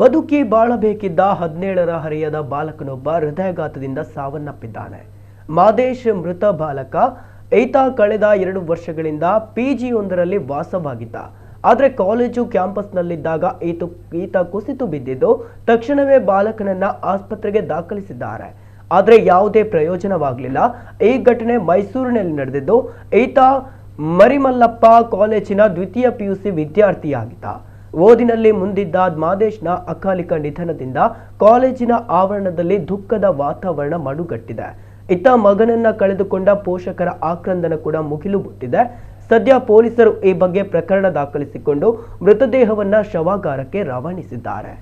ಬದುಕಿ ಬಾಳಬೇಕಿದ್ದ 17ರ ಹರೆಯದ ಬಾಲಕನೊಬ್ಬ ಹೃದಯಾಘಾತದಿಂದ ಸಾವನ್ನಪ್ಪಿದ್ದಾನೆ. ಮಾದೇಶ್ ಮೃತ ಬಾಲಕ. ಈತ ಕಳೆದ 2 ವರ್ಷಗಳಿಂದ PG1ರಲ್ಲಿ ವಾಸವಾಗಿದ್ದ. ಆದರೆ ಕಾಲೇಜು ಕ್ಯಾಂಪಸ್ನಲ್ಲಿದ್ದಾಗ ಈತ ಕುಸಿತು ಬಿದ್ದಿದ್ದು ತಕ್ಷಣವೇ ಬಾಲಕನನ್ನ ಆಸ್ಪತ್ರೆಗೆ ದಾಖಲಿಸಿದ್ದಾರೆ. ಆದರೆ ಯಾವುದೇ ಪ್ರಯೋಜನವಾಗಲಿಲ್ಲ. ಈ ಘಟನೆ ಮೈಸೂರಿನಲ್ಲಿ ನಡೆದಿದ್ದು ಈತ ಮರಿಮಲ್ಲಪ್ಪ ಕಾಲೇಜಿನ ದ್ವಿತೀಯ PUC ವಿದ್ಯಾರ್ಥಿಯಾಗಿದ್ದ. ಓದಿನಲ್ಲಿ ಮುಂದಿದ್ದ ಮಾದೇಶ್ನ ಅಕಾಲಿಕ ನಿಧನದಿಂದ ಕಾಲೇಜಿನ ಆವರಣದಲ್ಲಿ ದುಃಖದ ವಾತಾವರಣ ಮಡುಗಟ್ಟಿದೆ. ಇತ್ತ ಮಗನನ್ನ ಕಳೆದುಕೊಂಡ ಪೋಷಕರ ಆಕ್ರಂದನ ಕೂಡ ಮುಗಿಲು ಮುಟ್ಟಿದೆ. ಸದ್ಯ ಪೊಲೀಸರು ಈ ಬಗ್ಗೆ ಪ್ರಕರಣ ದಾಖಲಿಸಿಕೊಂಡು ಮೃತದೇಹವನ್ನ ಶವಾಗಾರಕ್ಕೆ ರವಾನಿಸಿದ್ದಾರೆ.